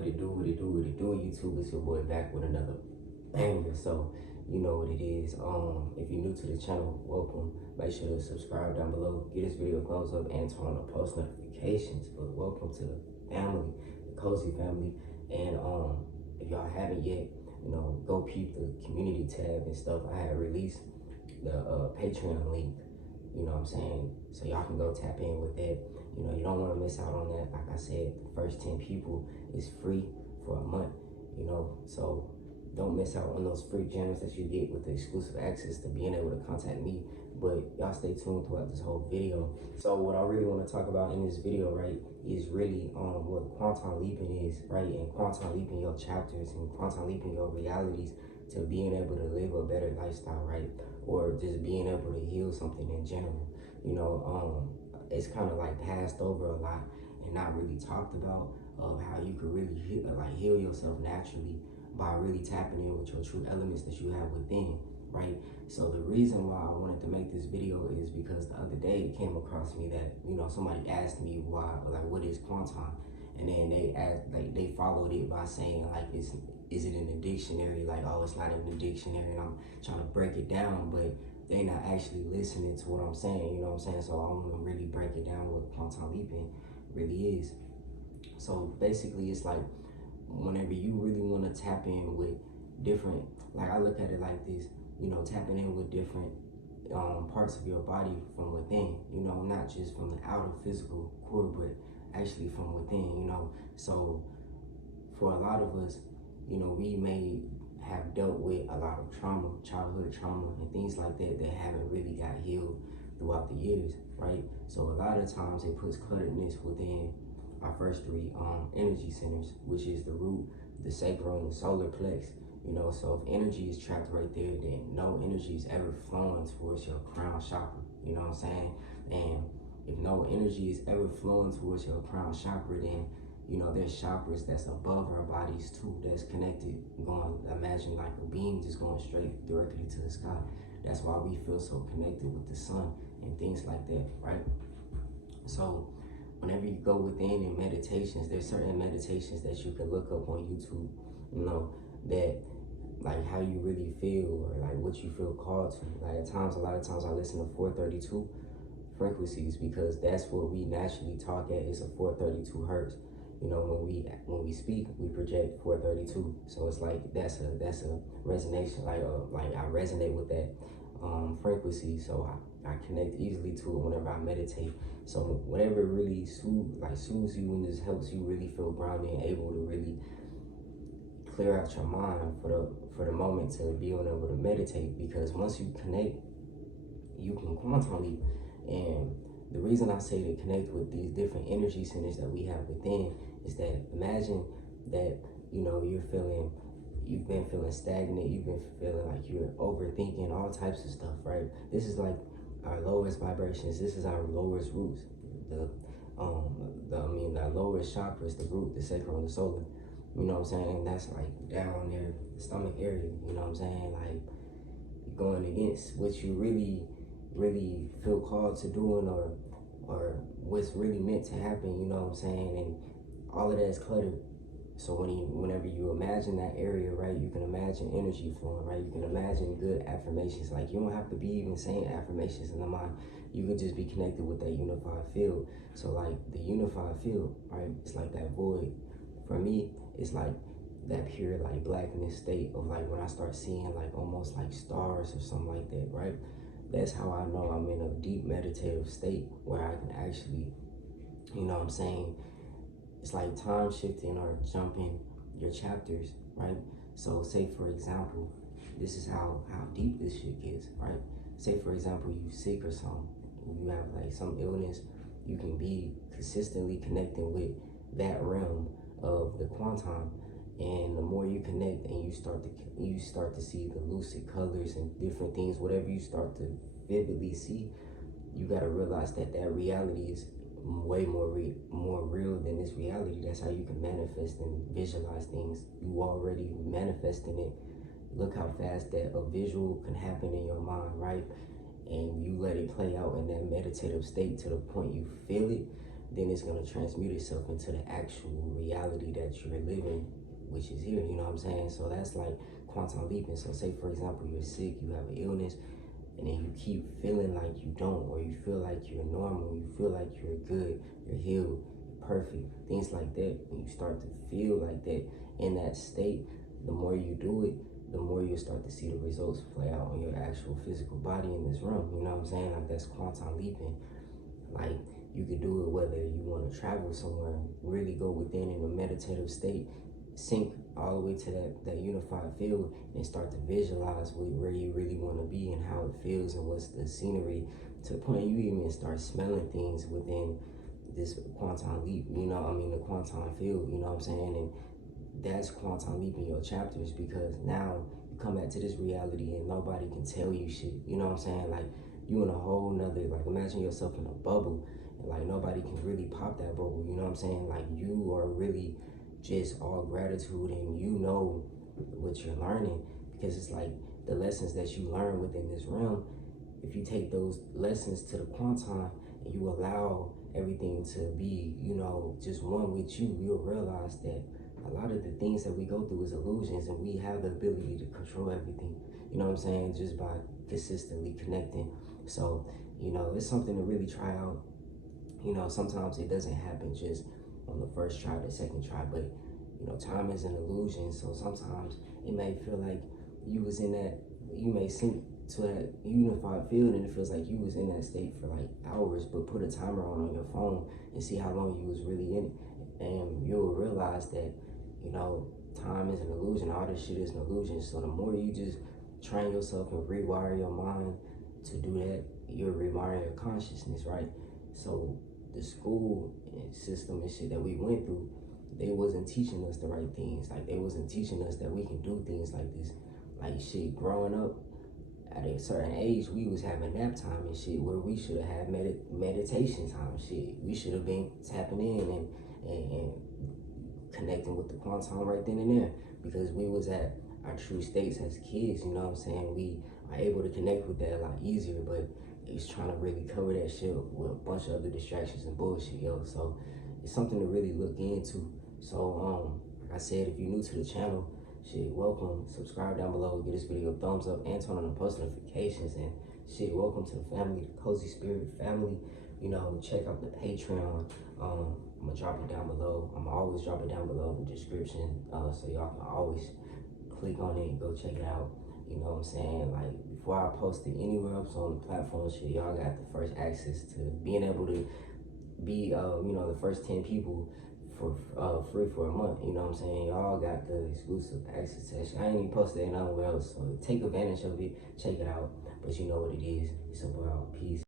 What it do, YouTube? It's your boy back with another banger. So you know what it is. If you're new to the channel, welcome. Make sure to subscribe down below. Give this video a thumbs up and turn on the post notifications. But welcome to the family, the cozy family. And if y'all haven't yet, go peep the community tab and stuff. I had released the Patreon link. You know what I'm saying? So y'all can go tap in with that. You don't want to miss out on that. Like I said, the first 10 people is free for a month, so don't miss out on those free gems that you get with the exclusive access to being able to contact me. But y'all stay tuned throughout this whole video. So what I really want to talk about in this video, right, is really what quantum leaping is, right? And quantum leaping your chapters and quantum leaping your realities to being able to live a better lifestyle, right? Or just being able to heal something in general. It's kind of like passed over a lot and not really talked about of how you could really heal yourself naturally by really tapping in with your true elements that you have within, right? So the reason why I wanted to make this video is because the other day it came across me that, somebody asked me why, like, what is quantum? And then they asked, like, they followed it by saying, like, is it in the dictionary? Like, oh, it's not in the dictionary, and I'm trying to break it down, but they not actually listening to what I'm saying, you know what I'm saying? So I want to really break it down what quantum leaping really is. So basically, it's like whenever you really want to tap in with different, like I look at it like this, tapping in with different parts of your body from within, not just from the outer physical core, but actually from within, So for a lot of us, we may have dealt with a lot of trauma, childhood trauma, and things like that haven't really got healed throughout the years, right? So a lot of times it puts clutteredness within our first three energy centers, which is the root, the sacral, and the solar plex. So if energy is trapped right there, then no energy is ever flowing towards your crown chakra, you know what I'm saying? And if no energy is ever flowing towards your crown chakra, then there's chakras that's above our bodies too, that's connected, imagine like a beam just going straight directly to the sky. That's why we feel so connected with the sun and things like that, right? So whenever you go within in meditations, there's certain meditations that you can look up on YouTube, that like how you really feel or like what you feel called to. Like a lot of times I listen to 432 frequencies because that's what we naturally talk at, is a 432 hertz. When we speak, we project 432. So it's like that's a resonation. Like I resonate with that frequency, so I connect easily to it whenever I meditate. So whatever really soothes you and just helps you really feel grounded and able to really clear out your mind for the moment to be able to meditate. Because once you connect, you can quantum leap. And the reason I say to connect with these different energy centers that we have within is that imagine that, you've been feeling stagnant, you've been feeling like you're overthinking all types of stuff, right? This is like our lowest vibrations. This is our lowest roots. The lowest chakras, the root, the sacral, and the solar. You know what I'm saying? That's like down there, the stomach area. You know what I'm saying? Like you're going against what you really feel called to doing, or what's really meant to happen, you know what I'm saying? And all of that is cluttered. So whenever you imagine that area, right, you can imagine energy flowing, right? You can imagine good affirmations. Like you don't have to be even saying affirmations in the mind. You could just be connected with that unified field. So like the unified field, right, it's like that void. For me, it's like that pure like blackness state of like when I start seeing like almost like stars or something like that, right? That's how I know I'm in a deep meditative state where I can actually, it's like time shifting or jumping your chapters, right? So say for example, this is how deep this shit gets, right? Say for example, you sick or something, you have like some illness, you can be consistently connecting with that realm of the quantum. And the more you connect and you start to see the lucid colors and different things, whatever you start to vividly see, you got to realize that reality is way more real than this reality. That's how you can manifest and visualize things. You already manifesting it. Look how fast that a visual can happen in your mind, right? And you let it play out in that meditative state to the point you feel it. then it's going to transmute itself into the actual reality that you're living, which is here, you know what I'm saying? So that's like quantum leaping. So say, for example, you're sick, you have an illness, and then you keep feeling like you don't, or you feel like you're normal, you feel like you're good, you're healed, you're perfect, things like that. When you start to feel like that in that state, the more you do it, the more you start to see the results play out on your actual physical body in this room. You know what I'm saying? Like, that's quantum leaping. Like, you could do it whether you want to travel somewhere, really go within in a meditative state, sink all the way to that unified field, and start to visualize where you really want to be and how it feels and what's the scenery, to the point you even start smelling things within this quantum leap, you know, I mean the quantum field, you know what I'm saying? And that's quantum leaping your chapters, because now you come back to this reality and nobody can tell you shit, you know what I'm saying? Like, you in a whole nother, like, imagine yourself in a bubble, and like nobody can really pop that bubble, you know what I'm saying? Like, you are really just all gratitude, and you know what you're learning, because it's like the lessons that you learn within this realm, if you take those lessons to the quantum and you allow everything to be, you know, just one with you, you'll realize that a lot of the things that we go through is illusions, and we have the ability to control everything, you know what I'm saying, just by consistently connecting. So, you know, it's something to really try out. You know, sometimes it doesn't happen just on the first try, the second try, but you know, time is an illusion. So sometimes it may feel like you was in that, you may sink to that unified field, and it feels like you was in that state for like hours, but put a timer on your phone and see how long you was really in it, and you'll realize that, you know, time is an illusion. All this shit is an illusion. So the more you just train yourself and rewire your mind to do that, you're rewiring your consciousness, right? So the school and system and shit that we went through, they wasn't teaching us the right things. Like, they wasn't teaching us that we can do things like this. Like, shit, growing up at a certain age, we was having nap time and shit, where we should have had meditation time. Shit, we should have been tapping in and connecting with the quantum right then and there, because we was at our true states as kids, you know what I'm saying? We are able to connect with that a lot easier, but it's trying to really cover that shit with a bunch of other distractions and bullshit, yo. So it's something to really look into. So like I said, if you're new to the channel, shit, welcome. Subscribe down below, give this video a thumbs up, and turn on the post notifications. And shit, welcome to the family, the Cozy Spirit family. You know, check out the Patreon. I'm gonna drop it down below. I'm always drop it down below in the description, so y'all can always click on it and go check it out. You know what I'm saying? Like, before I post it anywhere else on the platform, shit, y'all got the first access to being able to be, you know, the first 10 people for free for a month. You know what I'm saying? Y'all got the exclusive access to that shit. I ain't even posted it nowhere else, so take advantage of it. Check it out. But you know what it is. It's about peace.